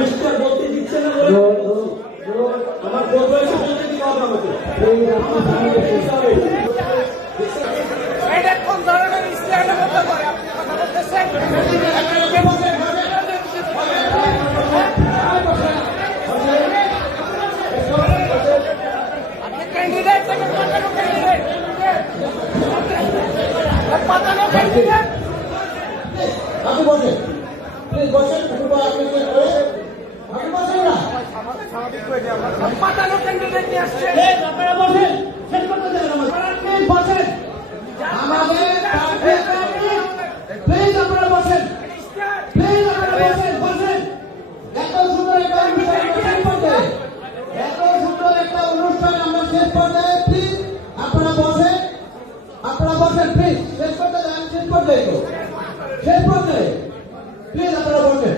Mister বলতে দিচ্ছে না বলে আমার বলবো এসে বলতে দিতে হবে আমাকে। এটা কোন ধরনের স্ট্যান্ড হতে পারে? আপনি কথা বলতেছেন আপনি ক্যান্ডিডেট থেকে পাঠানো ক্যান্ডিডেট পাঠানো ক্যান্ডিডেট আপনি বসেন, প্লিজ বসেন। আপনি বসেন না, পাঠানো ক্যান্ডিডেট নিয়ে আসছে। আপনারা বসেন, শেষ করতে দেন আমাদের। প্লিজ বসেন, আমাদের প্লিজ আপনারা বসেন, প্লিজ আপনারা বসেন, বসেন। এত সুন্দর একটা অনুষ্ঠান শেষ করতে, এত সুন্দর একটা অনুষ্ঠান আমরা শেষ করতে, প্লিজ আপনারা বসেন, আপনারা বসেন, প্লিজ শেষ করতে দেন, শেষ করতে শেষ করতে প্লিজ আপনারা বসেন।